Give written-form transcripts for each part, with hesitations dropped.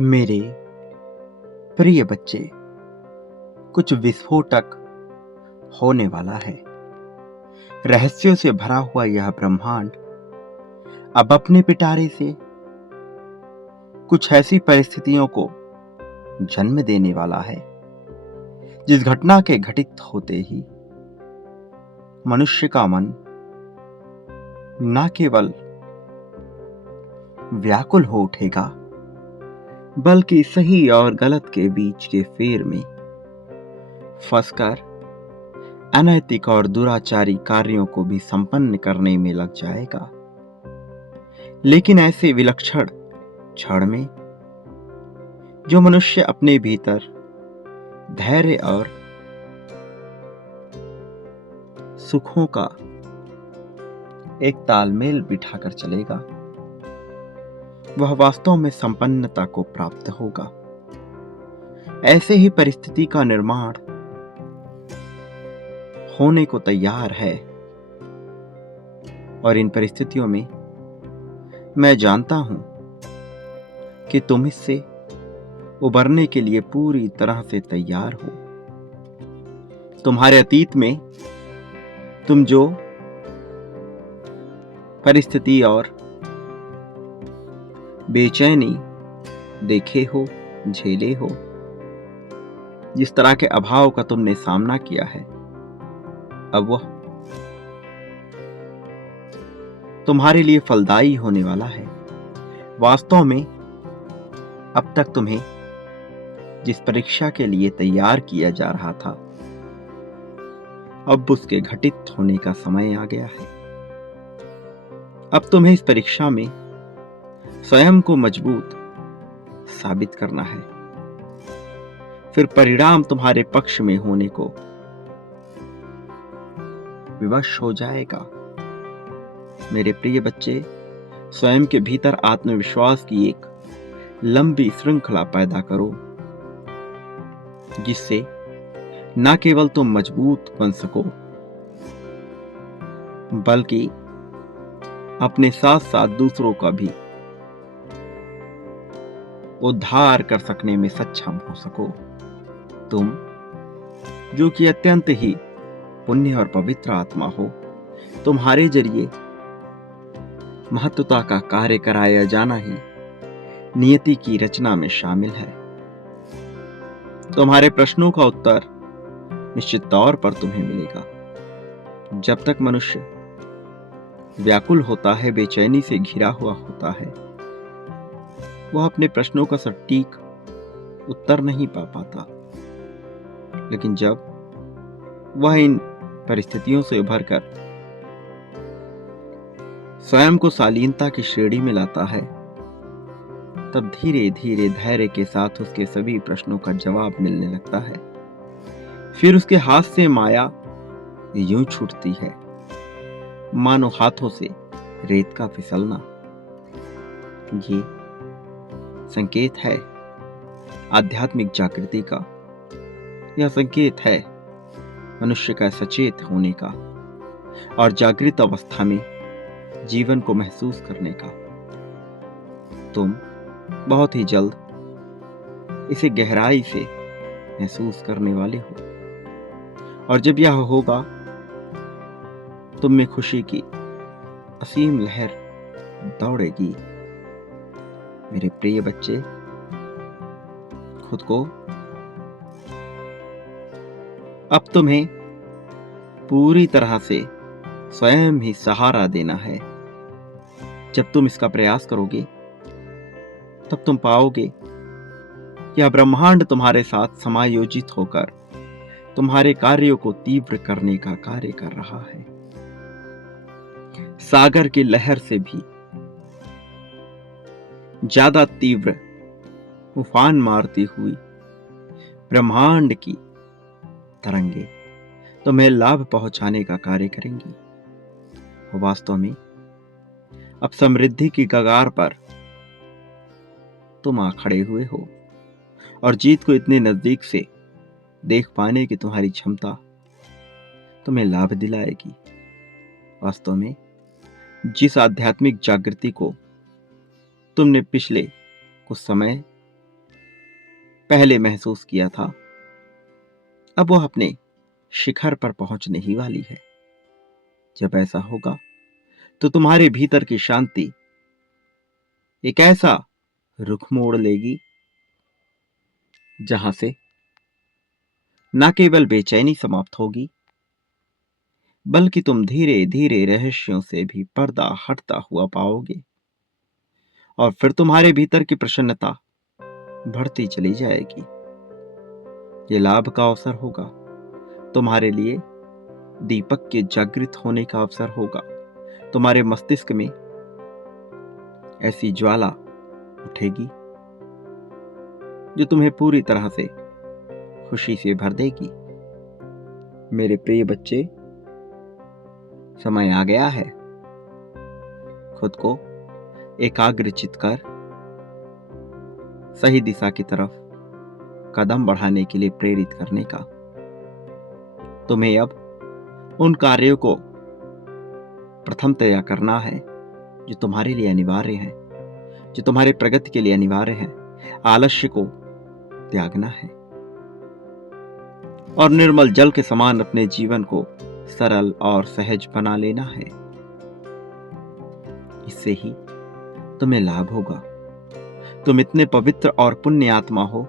मेरे प्रिय बच्चे, कुछ विस्फोटक होने वाला है। रहस्यों से भरा हुआ यह ब्रह्मांड अब अपने पिटारे से कुछ ऐसी परिस्थितियों को जन्म देने वाला है जिस घटना के घटित होते ही मनुष्य का मन न केवल व्याकुल हो उठेगा बल्कि सही और गलत के बीच के फेर में फंसकर अनैतिक और दुराचारी कार्यों को भी संपन्न करने में लग जाएगा। लेकिन ऐसे विलक्षण क्षण में जो मनुष्य अपने भीतर धैर्य और सुखों का एक तालमेल बिठाकर चलेगा, वह वास्तव में संपन्नता को प्राप्त होगा। ऐसे ही परिस्थिति का निर्माण होने को तैयार है और इन परिस्थितियों में मैं जानता हूं कि तुम इससे उबरने के लिए पूरी तरह से तैयार हो। तुम्हारे अतीत में तुम जो परिस्थिति और बेचैनी देखे हो, झेले हो, जिस तरह के अभाव का तुमने सामना किया है, अब वह तुम्हारे लिए फलदायी होने वाला है। वास्तव में अब तक तुम्हें जिस परीक्षा के लिए तैयार किया जा रहा था, अब उसके घटित होने का समय आ गया है। अब तुम्हें इस परीक्षा में स्वयं को मजबूत साबित करना है। फिर परिणाम तुम्हारे पक्ष में होने को विवश हो जाएगा। मेरे प्रिय बच्चे, स्वयं के भीतर आत्मविश्वास की एक लंबी श्रृंखला पैदा करो, जिससे न केवल तुम मजबूत बन सको बल्कि अपने साथ साथ दूसरों का भी उद्धार कर सकने में सक्षम हो सको। तुम जो कि अत्यंत ही पुण्य और पवित्र आत्मा हो, तुम्हारे जरिए महत्वता का कार्य कराया जाना ही नियति की रचना में शामिल है। तुम्हारे प्रश्नों का उत्तर निश्चित तौर पर तुम्हें मिलेगा। जब तक मनुष्य व्याकुल होता है, बेचैनी से घिरा हुआ होता है, वह अपने प्रश्नों का सटीक उत्तर नहीं पा पाता। लेकिन जब वह इन परिस्थितियों से उभरकर स्वयं को शालीनता की श्रेणी में लाता है, तब धीरे धीरे धैर्य के साथ उसके सभी प्रश्नों का जवाब मिलने लगता है। फिर उसके हाथ से माया यूं छूटती है मानो हाथों से रेत का फिसलना। ये संकेत है आध्यात्मिक जागृति का। यह संकेत है मनुष्य का सचेत होने का और जागृत अवस्था में जीवन को महसूस करने का। तुम बहुत ही जल्द इसे गहराई से महसूस करने वाले हो, और जब यह होगा, तुम में खुशी की असीम लहर दौड़ेगी। मेरे प्रिय बच्चे, खुद को अब तुम्हें पूरी तरह से स्वयं ही सहारा देना है। जब तुम इसका प्रयास करोगे, तब तुम पाओगे यह ब्रह्मांड तुम्हारे साथ समायोजित होकर तुम्हारे कार्यों को तीव्र करने का कार्य कर रहा है। सागर की लहर से भी ज्यादा तीव्र उफान मारती हुई ब्रह्मांड की तरंगे तुम्हें लाभ पहुंचाने का कार्य करेंगी। वास्तव में अब समृद्धि की कगार पर तुम आ खड़े हुए हो और जीत को इतने नजदीक से देख पाने की तुम्हारी क्षमता तुम्हें लाभ दिलाएगी। वास्तव में जिस आध्यात्मिक जागृति को तुमने पिछले कुछ समय पहले महसूस किया था, अब वो अपने शिखर पर पहुंचने ही वाली है। जब ऐसा होगा तो तुम्हारे भीतर की शांति एक ऐसा रुख मोड़ लेगी जहां से न केवल बेचैनी समाप्त होगी, बल्कि तुम धीरे धीरे रहस्यों से भी पर्दा हटता हुआ पाओगे, और फिर तुम्हारे भीतर की प्रसन्नता बढ़ती चली जाएगी। ये लाभ का अवसर होगा तुम्हारे लिए, दीपक के जागृत होने का अवसर होगा। तुम्हारे मस्तिष्क में ऐसी ज्वाला उठेगी जो तुम्हें पूरी तरह से खुशी से भर देगी। मेरे प्रिय बच्चे, समय आ गया है खुद को एकाग्रचित कर सही दिशा की तरफ कदम बढ़ाने के लिए प्रेरित करने का। तुम्हें अब उन कार्यों को प्रथमतया करना है जो तुम्हारे लिए अनिवार्य है, जो तुम्हारे प्रगति के लिए अनिवार्य है। आलस्य को त्यागना है और निर्मल जल के समान अपने जीवन को सरल और सहज बना लेना है। इससे ही तुम्हें लाभ होगा। तुम इतने पवित्र और पुण्य आत्मा हो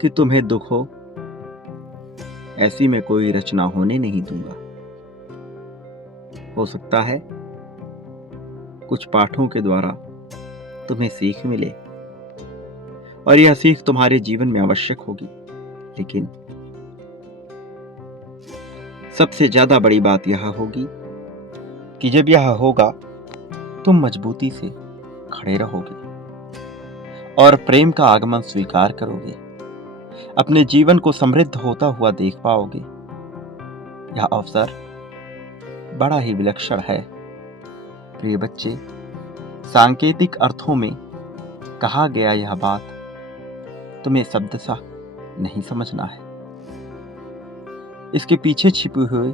कि तुम्हें दुख हो ऐसी में कोई रचना होने नहीं दूंगा। हो सकता है कुछ पाठों के द्वारा तुम्हें सीख मिले और यह सीख तुम्हारे जीवन में आवश्यक होगी, लेकिन सबसे ज्यादा बड़ी बात यह होगी कि जब यह होगा तुम मजबूती से खड़े रहोगे और प्रेम का आगमन स्वीकार करोगे, अपने जीवन को समृद्ध होता हुआ देख पाओगे। यह अवसर बड़ा ही विलक्षण है। प्रिय बच्चे, सांकेतिक अर्थों में कहा गया यह बात तुम्हें शब्दशः नहीं समझना है। इसके पीछे छिपे हुए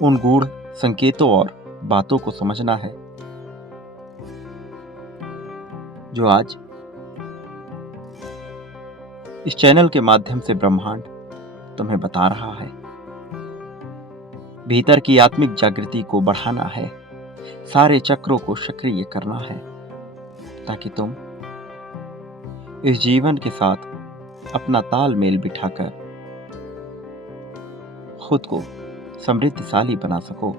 उन गूढ़ संकेतों और बातों को समझना है जो आज इस चैनल के माध्यम से ब्रह्मांड तुम्हें बता रहा है। भीतर की आत्मिक जागृति को बढ़ाना है, सारे चक्रों को सक्रिय करना है, ताकि तुम इस जीवन के साथ अपना तालमेल बिठाकर खुद को समृद्धशाली बना सको।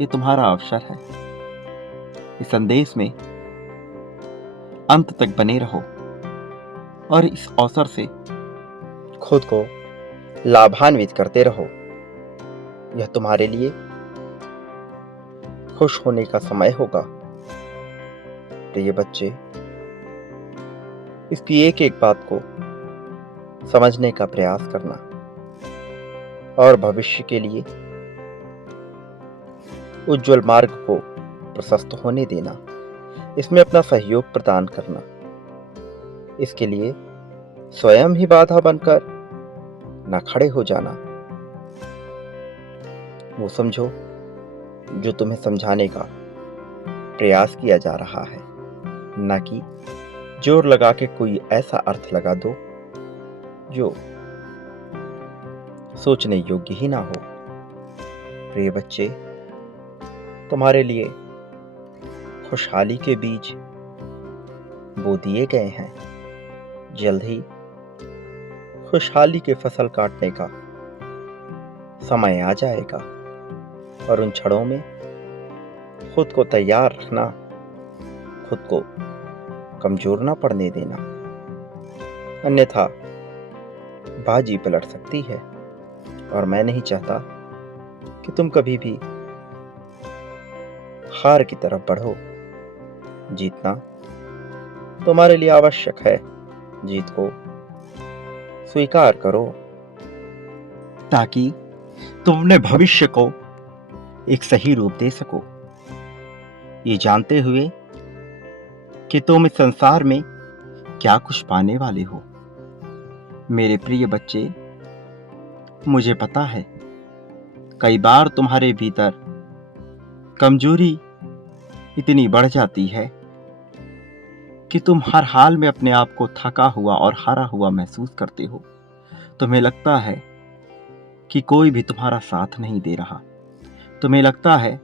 ये तुम्हारा अवसर है। इस संदेश में अंत तक बने रहो और इस अवसर से खुद को लाभान्वित करते रहो। यह तुम्हारे लिए खुश होने का समय होगा। प्रिय बच्चे, इसकी एक एक बात को समझने का प्रयास करना और भविष्य के लिए उज्जवल मार्ग को प्रशस्त होने देना, इसमें अपना सहयोग प्रदान करना। इसके लिए स्वयं ही बाधा बनकर न खड़े हो जाना। वो समझो जो तुम्हें समझाने का प्रयास किया जा रहा है, न कि जोर लगा के कोई ऐसा अर्थ लगा दो जो सोचने योग्य ही ना हो। प्रिय बच्चे, तुम्हारे लिए खुशहाली के बीज बो दिए गए हैं। जल्द ही खुशहाली के फसल काटने का समय आ जाएगा और उन क्षणों में खुद को तैयार रखना, खुद को कमजोर ना पड़ने देना, अन्यथा बाजी पलट सकती है। और मैं नहीं चाहता कि तुम कभी भी हार की तरफ बढ़ो। जीतना तुम्हारे लिए आवश्यक है। जीत को स्वीकार करो ताकि तुम अपने भविष्य को एक सही रूप दे सको, ये जानते हुए कि तुम इस संसार में क्या कुछ पाने वाले हो। मेरे प्रिय बच्चे, मुझे पता है कई बार तुम्हारे भीतर कमजोरी इतनी बढ़ जाती है कि तुम हर हाल में अपने आप को थका हुआ और हारा हुआ महसूस करते हो। तुम्हें लगता है कि कोई भी तुम्हारा साथ नहीं दे रहा। तुम्हें लगता है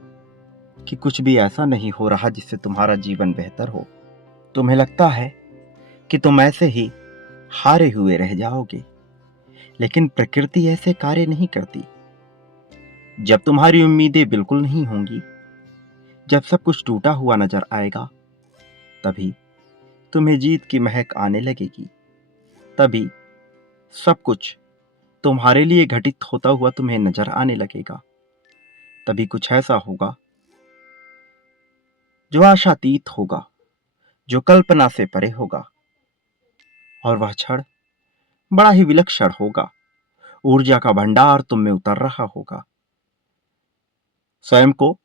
कि कुछ भी ऐसा नहीं हो रहा जिससे तुम्हारा जीवन बेहतर हो। तुम्हें लगता है कि तुम ऐसे ही हारे हुए रह जाओगे। लेकिन प्रकृति ऐसे कार्य नहीं करती। जब तुम्हारी उम्मीदें बिल्कुल नहीं होंगी, जब सब कुछ टूटा हुआ नजर आएगा, तभी तुम्हें जीत की महक आने लगेगी। तभी सब कुछ तुम्हारे लिए घटित होता हुआ तुम्हें नजर आने लगेगा। तभी कुछ ऐसा होगा जो आशातीत होगा, जो कल्पना से परे होगा, और वह क्षण बड़ा ही विलक्षण होगा। ऊर्जा का भंडार तुम में उतर रहा होगा। स्वयं को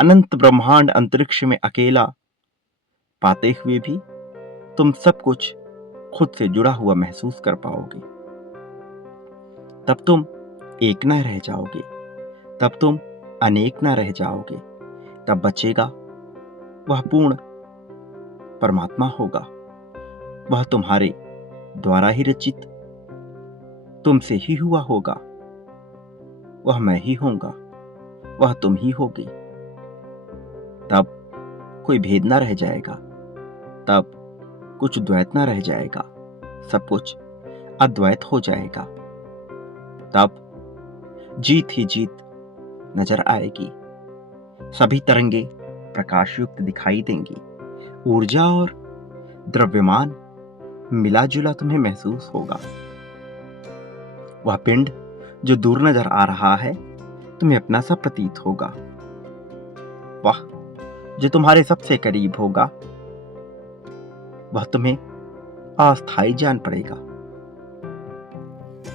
अनंत ब्रह्मांड अंतरिक्ष में अकेला पाते हुए भी तुम सब कुछ खुद से जुड़ा हुआ महसूस कर पाओगे। तब तुम एक न रह जाओगे, तब तुम अनेक न रह जाओगे। तब बचेगा वह पूर्ण परमात्मा होगा। वह तुम्हारे द्वारा ही रचित तुमसे ही हुआ होगा। वह मैं ही होऊंगा, वह तुम ही होगी। तब कोई भेद ना रह जाएगा, तब कुछ द्वैत ना रह जाएगा, सब कुछ अद्वैत हो जाएगा। तब जीत ही जीत नजर आएगी। सभी तरंगे प्रकाश युक्त दिखाई देंगी। ऊर्जा और द्रव्यमान मिला जुला तुम्हें महसूस होगा। वह पिंड जो दूर नजर आ रहा है तुम्हें अपना सा प्रतीत होगा। वह जो तुम्हारे सबसे करीब होगा वह तुम्हें अस्थायी जान पड़ेगा।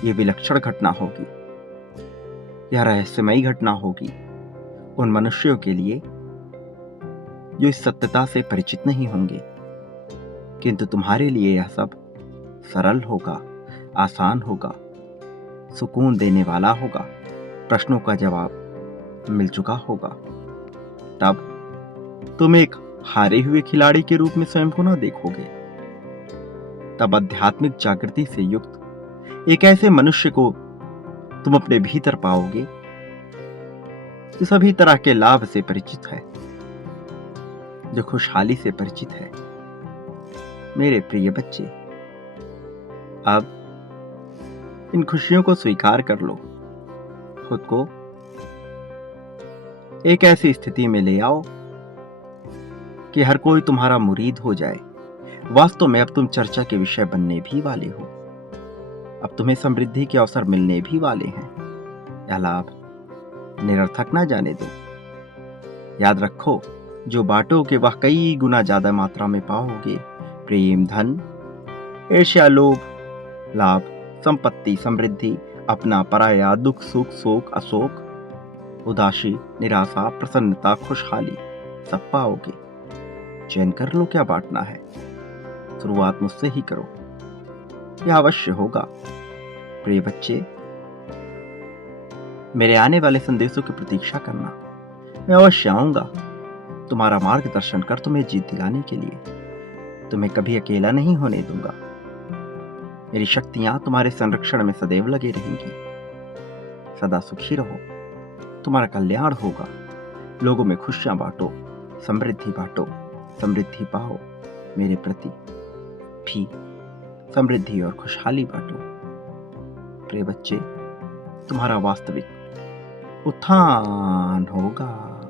यह विलक्षण घटना होगी, यह रहस्यमयी घटना होगी उन मनुष्यों के लिए जो इस सत्यता से परिचित नहीं होंगे। किंतु तुम्हारे लिए यह सब सरल होगा, आसान होगा, सुकून देने वाला होगा। प्रश्नों का जवाब मिल चुका होगा। तब तुम एक हारे हुए खिलाड़ी के रूप में स्वयं को न देखोगे। तब आध्यात्मिक जागृति से युक्त एक ऐसे मनुष्य को तुम अपने भीतर पाओगे जो सभी तरह के लाभ से परिचित है, जो खुशहाली से परिचित है। मेरे प्रिय बच्चे, अब इन खुशियों को स्वीकार कर लो। खुद को एक ऐसी स्थिति में ले आओ कि हर कोई तुम्हारा मुरीद हो जाए। वास्तव में अब तुम चर्चा के विषय बनने भी वाले हो। अब तुम्हें समृद्धि के अवसर मिलने भी वाले हैं। यह लाभ निरर्थक ना जाने दो। याद रखो, जो बांटोगे वह कई गुना ज्यादा मात्रा में पाओगे। प्रेम, धन, ईर्ष्या, लोभ, लाभ, संपत्ति, समृद्धि, अपना पराया, दुख, सुख, शोक, अशोक, उदासी, निराशा, प्रसन्नता, खुशहाली सब पाओगे। चयन कर लो क्या बांटना है। शुरुआत मुझसे ही करो, यह अवश्य होगा। प्रिय बच्चे, मेरे आने वाले संदेशों की प्रतीक्षा करना। मैं अवश्य आऊंगा तुम्हारा मार्गदर्शन कर तुम्हें जीत दिलाने के लिए। तुम्हें कभी अकेला नहीं होने दूंगा। मेरी शक्तियां तुम्हारे संरक्षण में सदैव लगी रहेंगी। सदा सुखी रहो, तुम्हारा कल्याण होगा। लोगों में खुशियां बांटो, समृद्धि बांटो, समृद्धि पाओ। मेरे प्रति भी समृद्धि और खुशहाली बांटो। प्रिय बच्चे, तुम्हारा वास्तविक उत्थान होगा।